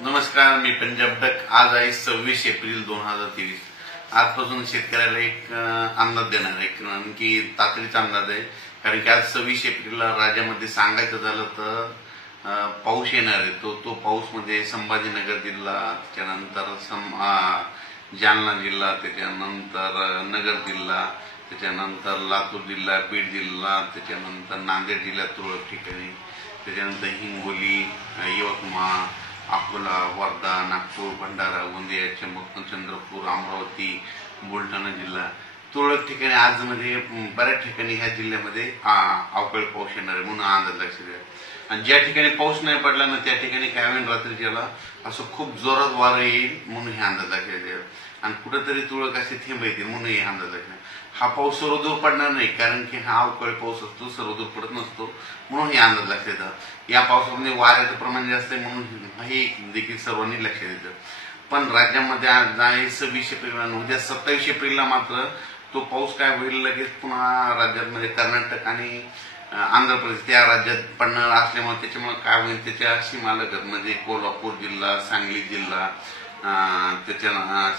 नमस्कार, मी पंजाब डक। आज आहे 26 एप्रिल 2023। आजपासून शेतकऱ्याला एक अंदाज देणार आहे, कारण की तातडीचा अंदाज आहे। कारण की आज 26 एप्रिलला राज्यामध्ये सांगायचं झालं तर पाऊस येणार आहे। तो पाऊस मध्ये संभाजीनगर जिल्हा, त्याच्यानंतर जालना जिल्हा, त्याच्यानंतर नगर जिल्हा, त्याच्यानंतर लातूर जिल्हा, बीड जिल्हा, त्याच्यानंतर नांदेड जिल्ह्यात तुरळक ठिकाणी, त्याच्यानंतर हिंगोली, यवतमाळ, अकोला, वर्धा, नागपूर, भंडारा, गोंदिया, चंद्रपूर, अमरावती, बुलढाणा जिल्हा, तुरळक ठिकाणी आज मध्ये बऱ्याच ठिकाणी ह्या जिल्ह्यामध्ये अवकाळी पाऊस येणार आहे म्हणून अंदाज लक्षात द्या। आणि ज्या ठिकाणी पाऊस नाही पडला ना त्या ठिकाणी काय होईल, रात्रीच्याला असं खूप जोरात वारं येईल म्हणून हे अंदाज लक्षात द्या। आणि कुठेतरी तुरळक असे थेंब येतील म्हणून हे अंदाज लक्षात। हा पाऊस सर्वदूर पडणार नाही, कारण की हा अवकाळी पाऊस असतो, सर्वदूर पडत नसतो म्हणून हे अंदाज लक्षात येतात। या पावसामध्ये वाऱ्याचं प्रमाण जास्त आहे म्हणून हे देखील सर्वांनी लक्षात येतं। पण राज्यामध्ये आज आहे 26 एप्रिल, उद्या 27 एप्रिलला मात्र तो पाऊस काय होईल, लगेच पुन्हा राज्यामध्ये कर्नाटक आणि आंध्र प्रदेश त्या राज्यात पडणार असल्यामुळे त्याच्यामुळे काय होईल, त्याच्या सीमालगत म्हणजे कोल्हापूर जिल्हा, सांगली जिल्हा,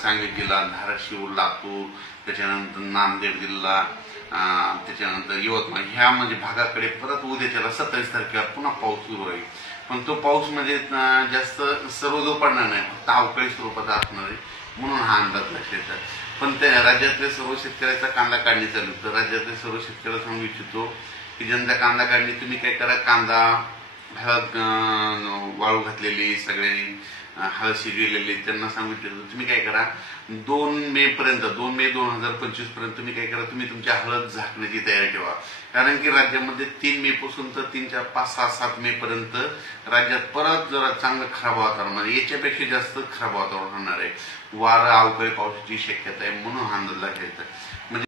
सांगली जिल्हा, धाराशिव, लातूर, त्याच्यानंतर नांदेड जिल्हा, त्याच्यानंतर यवतमाळ ह्या म्हणजे भागाकडे परत उद्याच्याला 27 तारखेला पुन्हा पाऊस सुरू होईल। पण तो पाऊस म्हणजे जास्त सर्वदूर पडणार नाही, फक्त अवकाळी स्वरूपाचा असणार आहे म्हणून हा अंदाज लक्षात येतात। पण त्या राज्यातल्या सर्व शेतकऱ्याचा कांदा काढणी चालू, तर राज्यातल्या सर्व शेतकऱ्याला सांगू इच्छितो की ज्यांचा कांदा काढणी तुम्ही काय करा, कांदा हळद वाळू घातलेली, सगळ्यांनी हळद शिजविलेली, त्यांना सांगू इच्छितो तुम्ही काय करा, 2 मे 2025 पर्यंत तुम्ही काय करा, तुम्ही तुमच्या हळद झाकण्याची तयारी ठेवा। कारण की राज्यामध्ये 3 मे पासून तर 3, 4, 5, 6, 7 मे पर्यंत राज्यात परत जरा चांगलं खराब वातावरण, म्हणजे याच्यापेक्षा जास्त खराब वातावरण होणार आहे। वारा अवकाळी पावसाची शक्यता आहे म्हणून हा अंदाज लागेल।